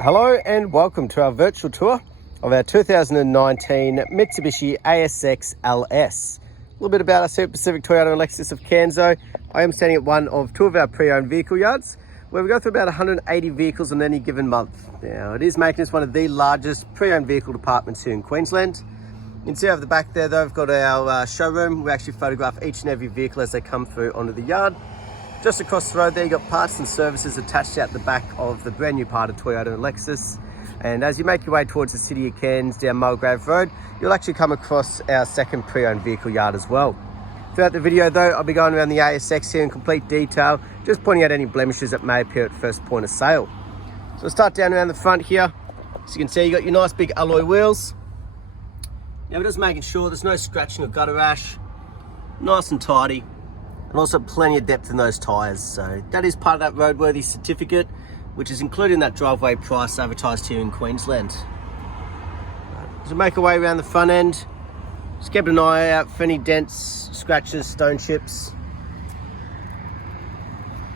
Hello and welcome to our virtual tour of our 2019 Mitsubishi ASX LS. A little bit about us here at Pacific Toyota and Lexus of Canso. I am standing at one of two of our pre-owned vehicle yards where we go through about 180 vehicles on any given month. Now, it is making us one of the largest pre-owned vehicle departments here in Queensland. You can see over the back there though, we've got our showroom. We actually photograph each and every vehicle as they come through onto the yard. Just across the road there, you've got parts and services attached out the back of the brand new part of Toyota and Lexus. And as you make your way towards the city of Cairns down Mulgrave Road, you'll actually come across our second pre-owned vehicle yard as well. Throughout the video though, I'll be going around the ASX here in complete detail, just pointing out any blemishes that may appear at first point of sale. So we'll start down around the front here. As you can see, you've got your nice big alloy wheels. Now we're just making sure there's no scratching or gutter rash, nice and tidy. And also plenty of depth in those tyres. So that is part of that roadworthy certificate, which is included in that driveway price advertised here in Queensland. As we make our way around the front end, just keep an eye out for any dents, scratches, stone chips.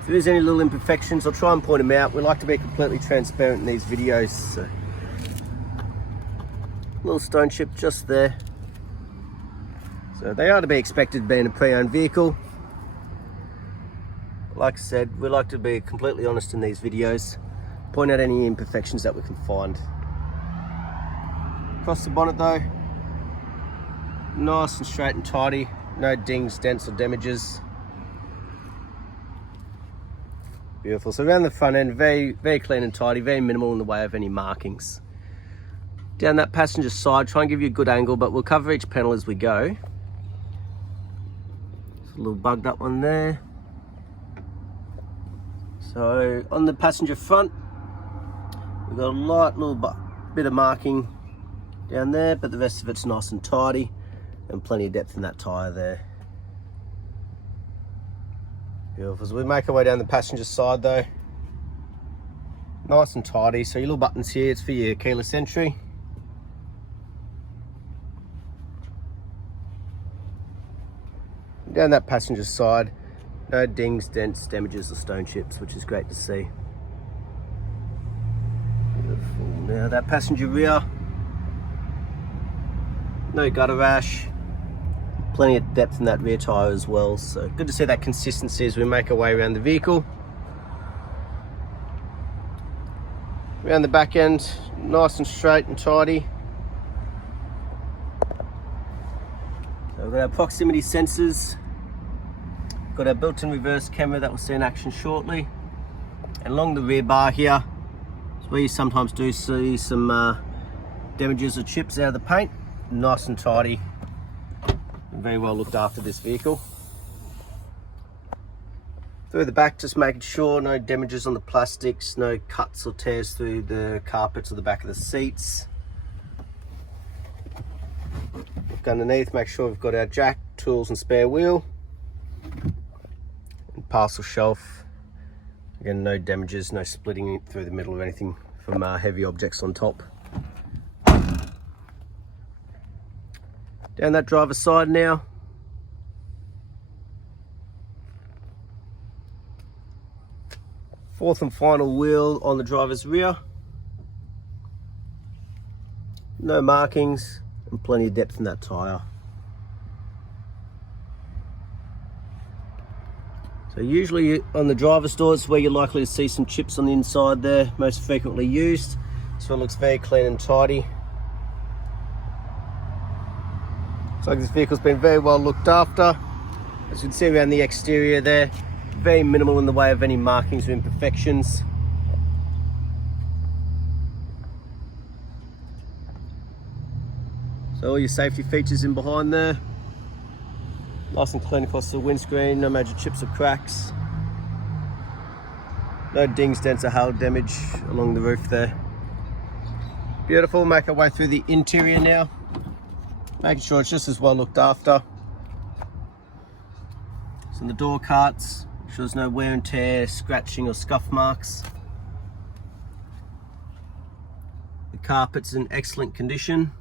If there's any little imperfections, I'll try and point them out. We like to be completely transparent in these videos. So, little stone chip just there. So they are to be expected being a pre-owned vehicle. Like I said, we like to be completely honest in these videos, point out any imperfections that we can find. Across the bonnet though, nice and straight and tidy, no dings, dents or damages. Beautiful. So around the front end, very clean and tidy, very minimal in the way of any markings. Down that passenger side, try and give you a good angle, but we'll cover each panel as we go. There's a little bugged up one there. So on the passenger front, we've got a light little bit of marking down there, but the rest of it's nice and tidy and plenty of depth in that tyre there. Beautiful. As we make our way down the passenger side though, nice and tidy. So your little buttons here, it's for your keyless entry. Down that passenger side, no dings, dents, damages or stone chips, which is great to see. Beautiful. Now that passenger rear, no gutter rash, plenty of depth in that rear tyre as well. So good to see that consistency as we make our way around the vehicle. Around the back end, nice and straight and tidy. So we've got our proximity sensors. Got our built-in reverse camera that we'll see in action shortly. And along the rear bar here is where you sometimes do see some damages or chips out of the paint. Nice and tidy. And very well looked after this vehicle. Through the back, just making sure no damages on the plastics, no cuts or tears through the carpets or the back of the seats. Look underneath, make sure we've got our jack, tools and spare wheel. Parcel shelf, again no damages, no splitting through the middle or anything from heavy objects on top. Down that driver's side now, fourth and final wheel on the driver's rear, no markings and plenty of depth in that tyre. So usually on the driver's door, it's where you're likely to see some chips on the inside there, most frequently used. So it looks very clean and tidy. Looks like this vehicle's been very well looked after. As you can see around the exterior there, very minimal in the way of any markings or imperfections. So all your safety features in behind there. Nice and clean across the windscreen, no major chips or cracks. No dings, dents or hail damage along the roof there. Beautiful, make our way through the interior now. Making sure it's just as well looked after. So in the door carts, make sure there's no wear and tear, scratching or scuff marks. The carpet's in excellent condition.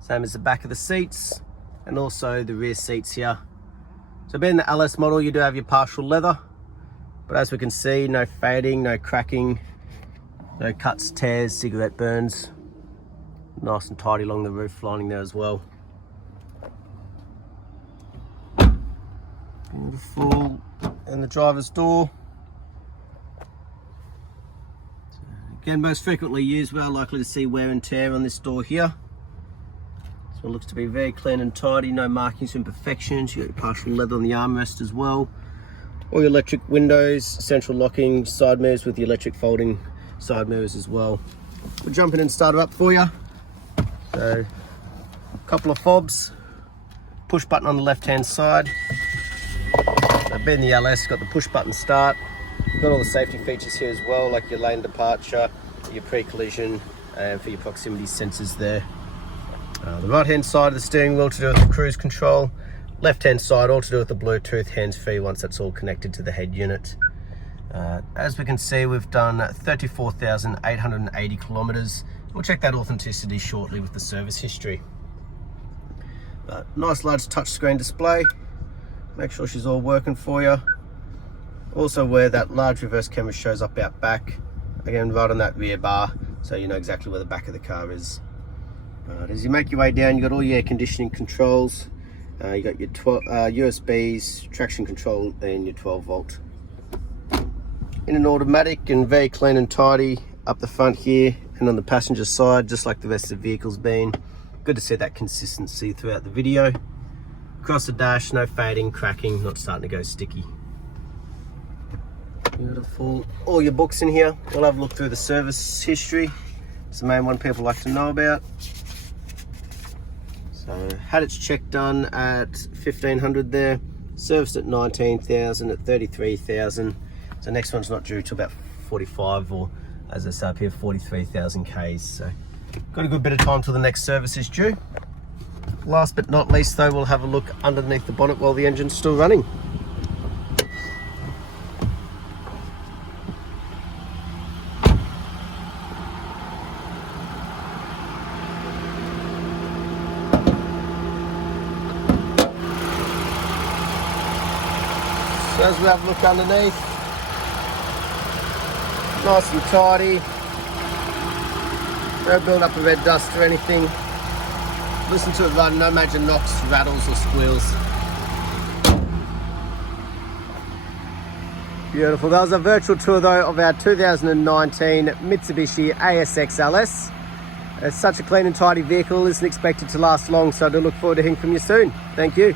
Same as the back of the seats. And also the rear seats here. So being the LS model, you do have your partial leather, but as we can see, no fading, no cracking, No cuts, tears, cigarette burns. Nice and tidy along the roof lining there as well. Beautiful. And the driver's door. Again, most frequently used, we are likely to see wear and tear on this door here. So it looks to be very clean and tidy, no markings or imperfections. You got your partial leather on the armrest as well. All your electric windows, central locking side mirrors with the electric folding side mirrors as well. We'll jump in and start it up for you. So, a couple of fobs, push button on the left hand side. So being the LS, got the push button start. Got all the safety features here as well, like your lane departure, your pre-collision, and for your proximity sensors there. The right hand side of the steering wheel to do with the cruise control. Left hand side all to do with the Bluetooth hands-free once that's all connected to the head unit. As we can see, we've done 34,880 kilometers. We'll check that authenticity shortly with the service history. Nice large touchscreen display. Make sure she's all working for you. Also where that large reverse camera shows up out back, again right on that rear bar, so you know exactly where the back of the car is. As you make your way down, you got all your air conditioning controls. You got your USBs, traction control, and your 12 volt. In an automatic and very clean and tidy up the front here and on the passenger side, just like the rest of the vehicle's been. Good to see that consistency throughout the video. Across the dash, no fading, cracking, not starting to go sticky. Beautiful. All your books in here. We'll have a look through the service history. It's the main one people like to know about. So had its check done at 1,500 there, serviced at 19,000, at 33,000. So next one's not due till about 45, or as I say up here, 43,000 Ks. So got a good bit of time till the next service is due. Last but not least though, we'll have a look underneath the bonnet while the engine's still running. So as we have a look underneath, nice and tidy, no build up of red dust or anything. Listen to it run, no major knocks, rattles or squeals. Beautiful. That was a virtual tour though of our 2019 Mitsubishi ASX LS. It's such a clean and tidy vehicle, isn't expected to last long, so I do look forward to hearing from you soon. Thank you.